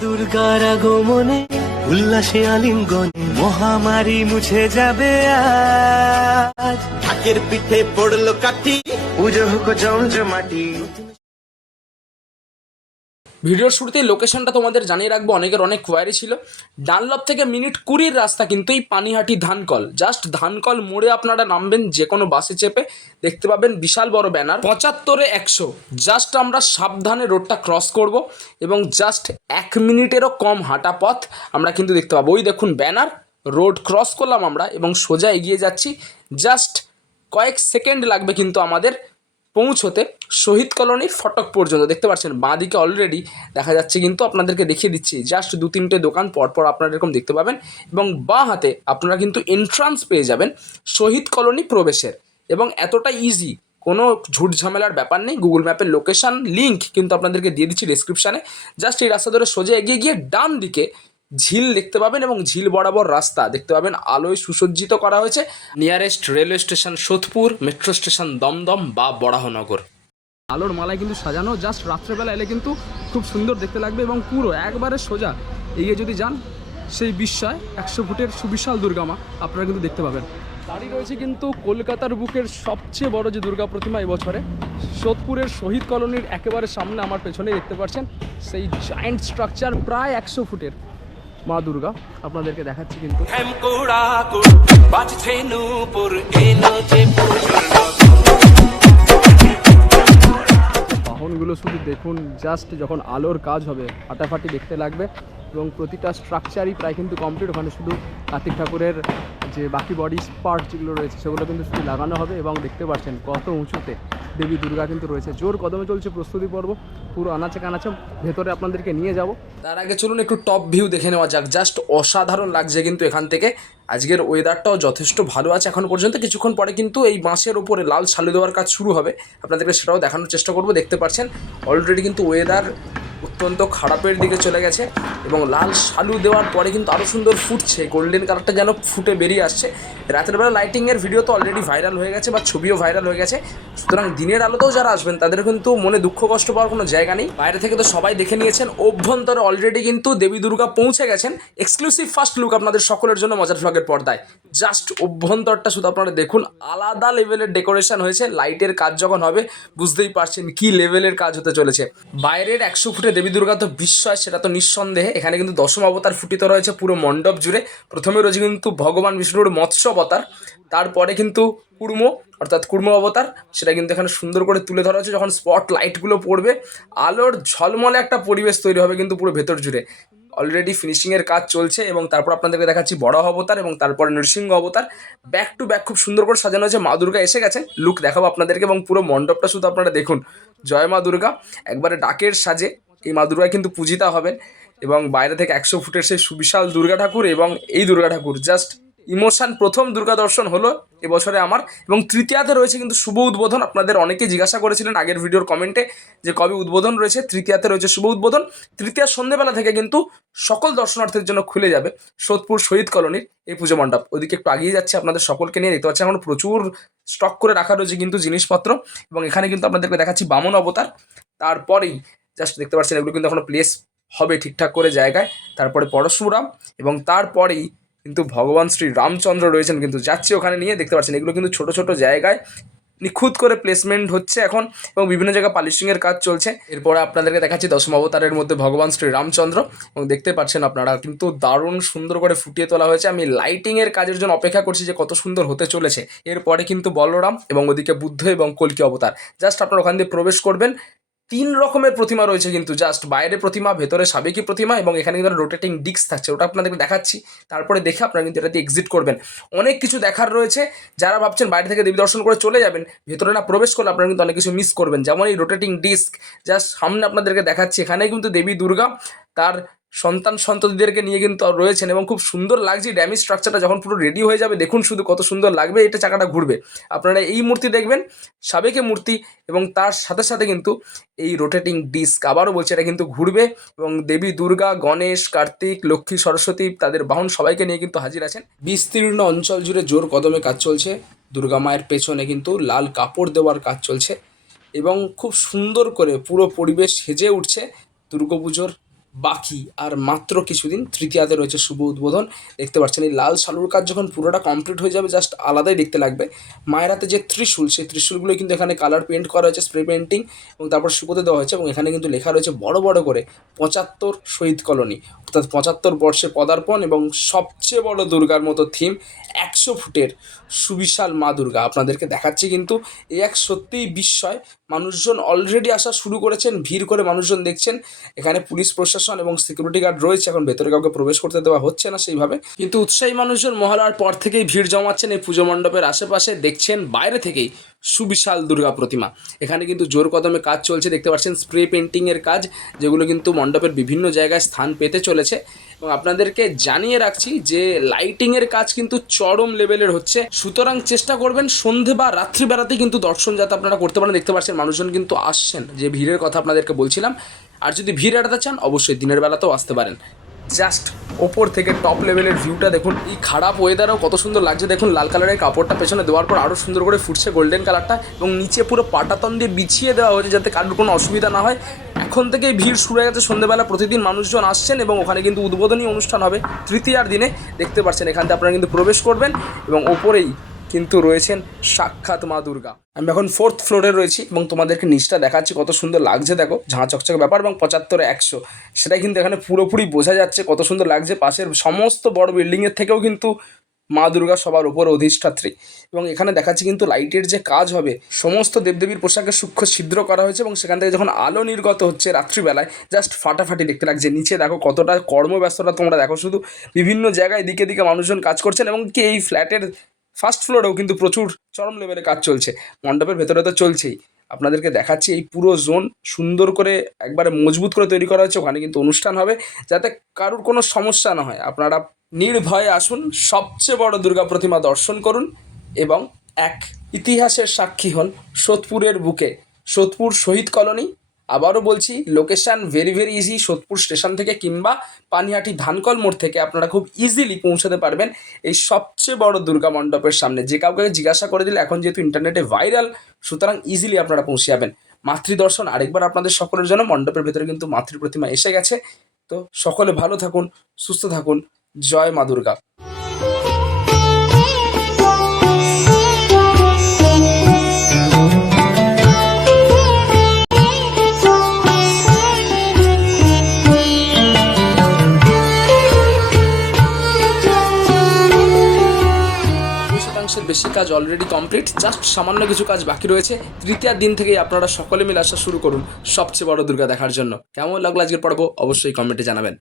দুর্গার আগমনে উল্লাসে আলিঙ্গনে মহামারী মুছে যাবে আজ। ঢাকের পিঠে পড়ল কাঠি। পুজো হোক জমজমাটি। ভিডিওর শুরুতেই লোকেশনটা তোমাদের জানিয়ে রাখব, অনেকের অনেক কোয়ারি ছিল। ডানলপ থেকে মিনিট কুড়ির রাস্তা কিন্তু এই পানিহাটি ধানকল। জাস্ট ধানকল মোড়ে আপনারা নামবেন যে কোনো বাসে চেপে। দেখতে পাবেন বিশাল বড় ব্যানার, পঁচাত্তরে একশো। জাস্ট আমরা সাবধানে রোডটা ক্রস করব এবং জাস্ট এক মিনিটেরও কম হাঁটা পথ আমরা কিন্তু দেখতে পাবো। ওই দেখুন ব্যানার রোড ক্রস করলাম আমরা এবং সোজা এগিয়ে যাচ্ছি। জাস্ট কয়েক সেকেন্ড লাগবে কিন্তু আমাদের পৌঁছতে শহীদ কলোনির ফটক পর্যন্ত। দেখতে পাচ্ছেন, বাঁদিকে অলরেডি দেখা যাচ্ছে কিন্তু আপনাদেরকে দেখিয়ে দিচ্ছি জাস্ট দু তিনটে দোকান পরপর আপনারা এরকম দেখতে পাবেন এবং বাঁ হাতে আপনারা কিন্তু এন্ট্রান্স পেয়ে যাবেন শহীদ কলোনি প্রবেশের। এবং এতটা ইজি কোনো ঝুট ঝামেলার ব্যাপার নেই গুগল ম্যাপের লোকেশান লিঙ্ক কিন্তু আপনাদেরকে দিয়ে দিচ্ছি ডিসক্রিপশানে জাস্ট এই রাস্তা ধরে সোজা এগিয়ে গিয়ে ডান দিকে ঝিল দেখতে পাবেন এবং ঝিল বরাবর রাস্তা দেখতে পাবেন। আলোয় সুসজ্জিত করা হয়েছে। Nearest railway station Sodepur metro station Dum বা বরাহনগর। আলোর মালায় কিন্তু সাজানো জাস্ট রাত্রেবেলা এলে কিন্তু খুব সুন্দর দেখতে লাগবে এবং পুরো একবারে সোজা এগিয়ে যদি যান, সেই বিস্ময়, একশো ফুটের সুবিশাল দুর্গামা আপনারা কিন্তু দেখতে পাবেন। দাঁড়িয়ে রয়েছে কিন্তু কলকাতার বুকের সবচেয়ে বড় যে দুর্গা প্রতিমা এবছরে সোদপুরের শহীদ কলোনির একেবারে সামনে আমার পেছনে দেখতে পাচ্ছেন, সেই জায়েন্ট স্ট্রাকচার প্রায় একশো ফুটের। মা দুর্গা আপনাদেরকে দেখাচ্ছি কিন্তু। হেমকুড়া কুড় বাজছে নূপুর এলো যে বাহনগুলো শুধু দেখুন জাস্ট যখন আলোর কাজ হবে ফাটাফাটি দেখতে লাগবে এবং প্রতিটা স্ট্রাকচারই প্রায় কিন্তু কমপ্লিট ওখানে শুধু কার্তিক ঠাকুরের যে বাকি বডি পার্ট যেগুলো রয়েছে সেগুলো কিন্তু শুধু লাগানো হবে এবং দেখতে পাচ্ছেন কত উঁচুতে দেবী দুর্গা কিন্তু রয়েছে। জোর কদমে চলছে প্রস্তুতি পর্ব। পুরো আনাচে কানাচে ভেতরে আপনাদেরকে নিয়ে যাব। তার আগে চলুন একটু টপ ভিউ দেখে নেওয়া যাক। জাস্ট অসাধারণ লাগছে কিন্তু এখান থেকে। আজকের ওয়েদারটাও যথেষ্ট ভালো আছে এখন পর্যন্ত। কিছুক্ষণ পরে কিন্তু এই বাঁশের ওপরে লাল শালু দেওয়ার কাজ শুরু হবে। আপনাদেরকে সেটাও দেখানোর চেষ্টা করব। দেখতে পাচ্ছেন অলরেডি কিন্তু ওয়েদার অত্যন্ত খারাপের দিকে চলে গেছে এবং লাল শালু দেওয়ার পরে কিন্তু আরও সুন্দর ফুটছে। গোল্ডেন কালারটা যেন ফুটে বেরিয়ে আসছে। রাতের বেলা লাইটিংয়ের ভিডিও তো অলরেডি ভাইরাল হয়ে গেছে বা ছবিও ভাইরাল হয়ে গেছে। সুতরাং দিনের আলোতেও যারা আসবেন, তাদের কিন্তু মনে দুঃখ, কষ্ট পাওয়ার কোনো জায়গা নেই। বাইরে থেকে তো সবাই দেখে নিয়েছেন, অভ্যন্তরে অলরেডি কিন্তু দেবী দুর্গা পৌঁছে গেছেন। এক্সক্লুসিভ ফার্স্ট লুক আপনাদের সকলের জন্য মজার ফ্লগের পর্দায়। জাস্ট অভ্যন্তরটা শুধু আপনারা দেখুন, আলাদা লেভেলের ডেকোরেশন হয়েছে। লাইটের কাজ যখন হবে, বুঝতেই পারছেন কি লেভেলের কাজ হতে চলেছে। বাইরের একশো ফুটে দেবী দুর্গা তো বিস্ময়, সেটা তো নিঃসন্দেহে। এখানে কিন্তু দশম অবতার ফুটিত রয়েছে পুরো মণ্ডপ জুড়ে। প্রথমে রয়েছে কিন্তু ভগবান বিষ্ণুর মৎস্য অবতার, তারপরে কিন্তু কুর্ম, অর্থাৎ কুর্ম অবতার, সেটা কিন্তু এখানে সুন্দর করে তুলে ধরা হচ্ছে যখন স্পট লাইটগুলো পড়বে। আলোর ঝলমলে একটা পরিবেশ তৈরি হবে কিন্তু পুরো ভেতর জুড়ে। অলরেডি ফিনিশিংয়ের কাজ চলছে এবং তারপর আপনাদেরকে দেখাচ্ছি বড় অবতার এবং তারপরে নৃসিংহ অবতার। ব্যাক টু ব্যাক খুব সুন্দর করে সাজানো হয়েছে। মা দুর্গা এসে গেছেন লুক দেখাবো আপনাদেরকে এবং পুরো মণ্ডপটা শুধু আপনারা দেখুন। জয় মা দুর্গা। একবারে ডাকের সাজে। এই মা দুর্গা কিন্তু পূজিতা হবেন এবং বাইরে থেকে একশো ফুটের সেই সুবিশাল দুর্গা ঠাকুর এবং এই দুর্গা ঠাকুর। জাস্ট ইমোশন প্রথম দুর্গা দর্শন হলো এবছরে আমার এবং তৃতীয়াতে রয়েছে কিন্তু শুভ উদ্বোধন। আপনাদের অনেকে জিজ্ঞাসা করেছিলেন আগের ভিডিওর কমেন্টে যে কবে উদ্বোধন রয়েছে, তৃতীয়াতে রয়েছে শুভ উদ্বোধন। তৃতীয়া সন্ধ্যেবেলা থেকে কিন্তু সকল দর্শনার্থীর জন্য খুলে যাবে সোদপুর শহীদ কলোনির এই পুজো মণ্ডপ। ওদিকে একটু আগিয়ে যাচ্ছে আপনাদের সকলকে নিয়ে। দেখতে পাচ্ছি এখন প্রচুর স্টক করে রাখা রয়েছে কিন্তু জিনিসপত্র এবং এখানে কিন্তু আপনাদেরকে দেখাচ্ছি বামন অবতার। তারপরেই জাস্ট দেখতে পাচ্ছেন, এগুলো কিন্তু এখনও প্লেস হবে ঠিকঠাক করে জায়গায়। তারপরে পরশুরাম এবং তারপরেই কিন্তু ভগবান শ্রী রামচন্দ্র রয়েছেন কিন্তু যাচ্ছি ওখানে নিয়ে। দেখতে পাচ্ছেন, এগুলো কিন্তু ছোট ছোট জায়গায় নিখুঁত করে প্লেসমেন্ট হচ্ছে এখন এবং বিভিন্ন জায়গায় পালিশিংয়ের কাজ চলছে। এরপরে আপনাদেরকে দেখাচ্ছি দশম অবতারের মধ্যে ভগবান শ্রী রামচন্দ্র এবং দেখতে পাচ্ছেন আপনারা কিন্তু দারুণ সুন্দর করে ফুটিয়ে তোলা হয়েছে। আমি লাইটিংয়ের কাজের জন্য অপেক্ষা করছি যে কত সুন্দর হতে চলেছে। এরপরে কিন্তু বলরাম এবং ওদিকে বুদ্ধ এবং কলকি অবতার। জাস্ট আপনারা ওখান দিয়ে প্রবেশ করবেন তিন রকমের প্রতিমা রয়েছে কিন্তু জাস্ট বাইরে প্রতিমা, ভেতরে সাবেকি প্রতিমা এবং এখানে কিন্তু রোটেটিং ডিস্ক থাকছে, ওটা আপনাদেরকে দেখাচ্ছি। তারপরে দেখে আপনারা কিন্তু এটাতে এক্সিট করবেন। অনেক কিছু দেখার রয়েছে, যারা ভাবছেন বাইরে থেকে দেবী দর্শন করে চলে যাবেন, ভেতরে না প্রবেশ করলে আপনারা কিন্তু অনেক কিছু মিস করবেন। যেমন এই রোটেটিং ডিস্ক জাস্ট সামনে আপনাদেরকে দেখাচ্ছি এখানে কিন্তু দেবী দুর্গা, তার সন্তান সন্ততিদেরকে নিয়ে কিন্তু রয়েছেন এবং খুব সুন্দর লাগছে ড্যামি স্ট্রাকচারটা যখন পুরো রেডি হয়ে যাবে, দেখুন শুধু কত সুন্দর লাগবে, এটা চাকাটা ঘুরবে। আপনারা এই মূর্তি দেখবেন, সাবেকে মূর্তি এবং তার সাথে সাথে কিন্তু এই রোটেটিং ডিস্ক আবারও বলছে, এটা কিন্তু ঘুরবে এবং দেবী, দুর্গা, গণেশ, কার্তিক, লক্ষ্মী, সরস্বতী তাদের বাহন সবাইকে নিয়ে কিন্তু হাজির আছেন। বিস্তীর্ণ অঞ্চল জুড়ে জোর কদমে কাজ চলছে। দুর্গা মায়ের পেছনে কিন্তু লাল কাপড় দেওয়ার কাজ চলছে এবং খুব সুন্দর করে পুরো পরিবেশ সেজে উঠছে দুর্গাপুজোর বাকি। আর মাত্র কিছুদিন তৃতীয়াতে রয়েছে শুভ উদ্বোধন। দেখতে পাচ্ছেন এই লাল শালুর কাজ যখন পুরোটা কমপ্লিট হয়ে যাবে জাস্ট আলাদাই দেখতে লাগবে। মায়ের হাতে যে ত্রিশূল, সেই ত্রিশূলগুলো কিন্তু এখানে কালার পেন্ট করা হয়েছে স্প্রে পেন্টিং এবং তারপর শুকোতে দেওয়া হয়েছে, এবং এখানে কিন্তু লেখা রয়েছে বড় বড় করে পঁচাত্তর শহীদ কলোনি। অর্থাৎ পঁচাত্তর বর্ষে পদার্পণ এবং সবচেয়ে বড় দুর্গার মতো থিম একশো ফুটের সুবিশাল মা দুর্গা। আপনাদেরকে দেখাচ্ছি কিন্তু, এই এক সত্যিই বিস্ময়। মানুষজন অলরেডি আসা শুরু করেছেন, ভিড় করে মানুষজন দেখছেন। এখানে পুলিশ, প্রশাসন এবং সিকিউরিটি গার্ড রয়েছে। এখন ভেতরে কাউকে প্রবেশ করতে দেওয়া হচ্ছে না সেইভাবে। কিন্তু উৎসাহী মানুষজন মহলার পর থেকেই ভিড় জমাচ্ছেন এই পুজো মণ্ডপের আশেপাশে। দেখছেন বাইরে থেকেই সুবিশাল দুর্গা প্রতিমা। এখানে কিন্তু জোর কদমে কাজ চলছে। দেখতে পাচ্ছেন স্প্রে পেন্টিংয়ের কাজ, যেগুলো কিন্তু মণ্ডপের বিভিন্ন জায়গায় স্থান পেতে চলেছে। এবং আপনাদেরকে জানিয়ে রাখছি যে লাইটিংয়ের কাজ কিন্তু চরম লেভেলের হচ্ছে। সুতরাং চেষ্টা করবেন সন্ধে বা রাত্রিবেলাতে কিন্তু দর্শন যাতে আপনারা করতে পারেন। দেখতে পাচ্ছেন মানুষজন কিন্তু আসছেন। যে ভিড়ের কথা আপনাদেরকে বলছিলাম, আর যদি ভিড় এড়াতে চান, অবশ্যই দিনের বেলাতেও আসতে পারেন। জাস্ট ওপর থেকে টপ লেভেলের ভিউটা দেখুন। এই খারাপ ওয়েদারও কত সুন্দর লাগছে। দেখুন, লাল কালারের কাপড়টা পেছনে দেওয়ার পর আরও সুন্দর করে ফুটছে গোল্ডেন কালারটা এবং নিচে পুরো পাটাতন দিয়ে বিছিয়ে দেওয়া হয়েছে যাতে কারোর কোনো অসুবিধা না হয়। এখন থেকেই ভিড় শুরু হয়ে গেছে। সন্ধ্যেবেলা প্রতিদিন মানুষজন আসছেন এবং ওখানে কিন্তু উদ্বোধনী অনুষ্ঠান হবে তৃতীয়ার দিনে। দেখতে পাচ্ছেন, এখান থেকে আপনারা কিন্তু প্রবেশ করবেন এবং ওপরেই কিন্তু রয়েছেন সাক্ষাৎ মা দুর্গা। আমি এখন ফোর্থ ফ্লোরে রয়েছি এবং তোমাদেরকে নিচটা দেখাচ্ছি, কত সুন্দর লাগছে দেখো, ঝাঁ চকচকে ব্যাপার এবং পঁচাত্তরে একশো। সেটাই কিন্তু এখানে পুরোপুরি বোঝা যাচ্ছে কত সুন্দর লাগছে পাশের সমস্ত বড় বিল্ডিংয়ের থেকেও কিন্তু মা দুর্গা সবার উপর অধিষ্ঠাত্রী। এবং এখানে দেখাচ্ছি কিন্তু লাইটের যে কাজ হবে, সমস্ত দেবদেবীর পোশাকে সূক্ষ্ম ছিদ্র করা হয়েছে এবং সেখান থেকে যখন আলো নির্গত হচ্ছে রাত্রিবেলায় জাস্ট ফাটাফাটি দেখতে লাগছে। নিচে দেখো কতটা কর্মব্যস্ততা, তোমরা দেখো শুধু বিভিন্ন জায়গায় দিকে দিকে মানুষজন কাজ করছেন এবং কি এই ফ্ল্যাটের ফার্স্ট ফ্লোরেও কিন্তু প্রচুর চরম লেভেলে কাজ চলছে। মণ্ডপের ভেতরে তো চলছেই। আপনাদেরকে দেখাচ্ছি এই পুরো জোন সুন্দর করে একবারে মজবুত করে তৈরি করা হয়েছে। ওখানে কিন্তু অনুষ্ঠান হবে যাতে কারুর কোনো সমস্যা না হয়। আপনারা নির্ভয়ে আসুন, সবচেয়ে বড় দুর্গা প্রতিমা দর্শন করুন এবং এক ইতিহাসের সাক্ষী হন সোদপুরের বুকে। সোদপুর শহীদ কলোনি আবারও বলছি location very very easy Sodepur station থেকে কিংবা পানিহাটি ধানকল মোড় থেকে আপনারা খুব ইজিলি পৌঁছাতে পারবেন এই সবচেয়ে বড় দুর্গা মণ্ডপের সামনে। যে কাউকে জিজ্ঞাসা করে দিলে এখন যেহেতু ইন্টারনেটে ভাইরাল সুতরাং ইজিলি আপনারা পৌঁছে যাবেন। মাতৃদর্শন আরেকবার আপনাদের সকলের জন্য, মণ্ডপের ভেতরে কিন্তু মাতৃ প্রতিমা এসে গেছে। তো সকলে ভালো থাকুন, সুস্থ থাকুন। জয় মা দুর্গা। বেশি কাজ অলরেডি কমপ্লিট জাস্ট সামান্য কিছু কাজ বাকি রয়েছে। তৃতীয় দিন থেকেই আপনারা সকলে মিলে আসা শুরু করুন সবচেয়ে বড় দুর্গা দেখার জন্য। কেমন লাগল আজকের পর্ব? অবশ্যই কমেন্টে জানাবেন।